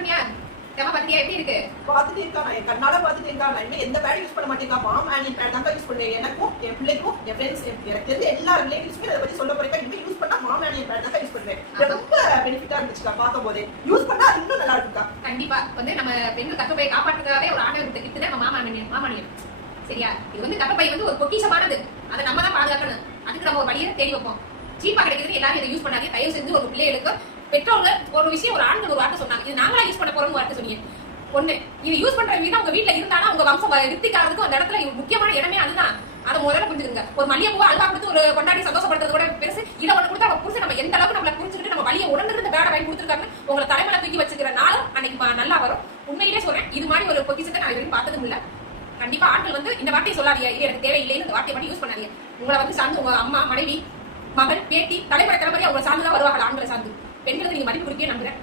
பண்ணியா பாத்தியா எப்படி இருக்கு? பாத்துட்டே இருக்கா, நான் என் கண்ணால பாத்துட்டே இருக்கா. நான் இனிமே எந்த பேட் யூஸ் பண்ண மாட்டேங்க, மாம் ஆனியன் பேட் தான் யூஸ் பண்ணுவேன். எனக்கும் என் பிள்ளைக்கும் என் ஃப்ரெண்ட்ஸ் எனக்கு தெரிஞ்ச எல்லா ரிலேட்டிவ்ஸ்மே அதை பத்தி சொல்ல போறேன். இனிமே யூஸ் பண்ணா மாம் ஆனியன் பேட் தான் யூஸ் பண்ணுவேன். ரொம்ப பெனிஃபிட்டா இருந்துச்சுக்கா பார்க்கும் போதே. யூஸ் பண்ணா இன்னும் நல்லா இருக்குக்கா. கண்டிப்பா வந்து நம்ம பெண்கள் கர்ப்பப்பையை காப்பாற்றுறதுக்காகவே ஒரு ஆண்டவர் கிட்ட நம்ம மாமானியம் சரியா? இது வந்து கர்ப்பப்பை வந்து ஒரு பொக்கிஷமானது, அதை நம்ம தான் பாதுகாக்கணும். அதுக்கு நம்ம ஒரு வழியை தேடி வைப்போம். சீப்பா கிடைக்கிறது எல்லாரும் இதை யூஸ் பண்ணாதீங்க. தயவு செஞ்சு ஒரு பிள்ளைகளுக்கு பெற்றோர்கள் ஒரு விஷயம் ஒரு ஆண்கள் ஒரு வார்த்தை சொன்னாங்க, இது நாங்களா யூஸ் பண்ண போறோம்னு வார்த்தை சொன்னீங்க. ஒண்ணு, இது யூஸ் பண்ற வீடு உங்க வீட்டுல இருந்தாலும் உங்க வம்சம் விருத்திக்காரதுக்கும் அந்த இடத்துல முக்கியமான இடமே அதுதான். அதை முதல்ல புரிஞ்சுக்கங்க. ஒரு மல்லிகை பூ அல்வா கொடுத்து ஒரு கொண்டாடி சந்தோஷப்படுறது கூட பெருசு. இதை ஒண்ணு கொடுத்தா அவங்க புரிஞ்சு நம்ம எந்த அளவுக்கு நம்மள புரிஞ்சுக்கிட்டு நம்ம வழியை உணர்ந்து பேட வாங்கி கொடுத்துருக்காங்க. உங்களை தலைமையில தூக்கி வச்சுக்கிற நாளும் அன்னைக்கு நல்லா வரும். உண்மையிலே சொல்றேன், இது மாதிரி ஒரு பொக்கிஷத்தை நான் இதுவரைக்கும் பார்த்ததும் இல்ல. கண்டிப்பா ஆட்கள் வந்து இந்த வார்த்தையை சொல்லாதீங்க, இது எனக்கு தேவையில்லைன்னு இந்த வார்த்தையை மட்டும் யூஸ் பண்ணாதீங்க. உங்களை வந்து சார்ந்து உங்க அம்மா, மனைவி, மகள், பேட்டி, தலைமுறை தலைமுறை அவங்க சார்ந்துதான் வருவாங்க. ஆண்களை சார்ந்து பெண்களுக்கு நீங்க மதிப்பு கொடுக்கவே நம்புறேன்.